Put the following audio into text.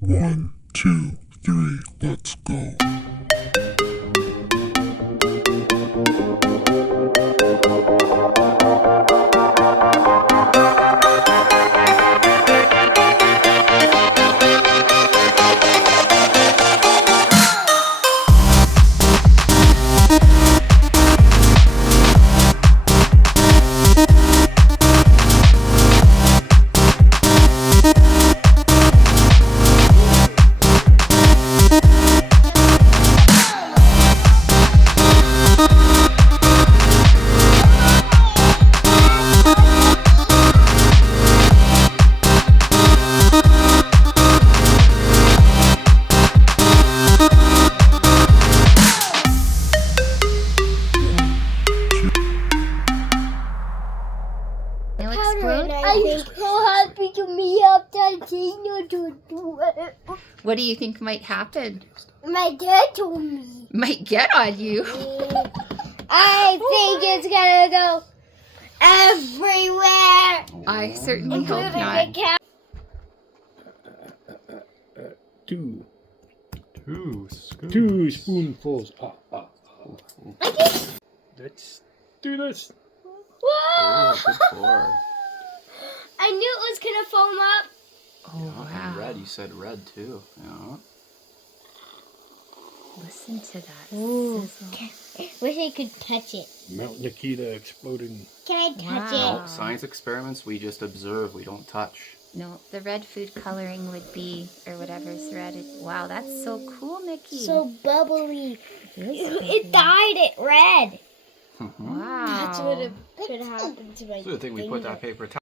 1, 2, 3, let's go. I'm so happy to meet up that senior to do it. What do you think might happen? My dad told me. Might get on you. I think it's gonna go everywhere. I certainly hope Including not. the cat. Two spoonfuls. Let's do this. Whoa! Good pour. I knew it was gonna foam up. Oh, And wow. red, you said red too. Yeah. Listen to that. Ooh. sizzle. Wish I could touch it. Mount Nikita exploding. Can I touch Wow. No, science experiments, we just observe, we don't touch. No, the red food coloring would be, or whatever's red. Wow, that's so cool, Nikki. it? So bubbly. It dyed it red. wow. That's what should happen to my So I think we put that paper towel.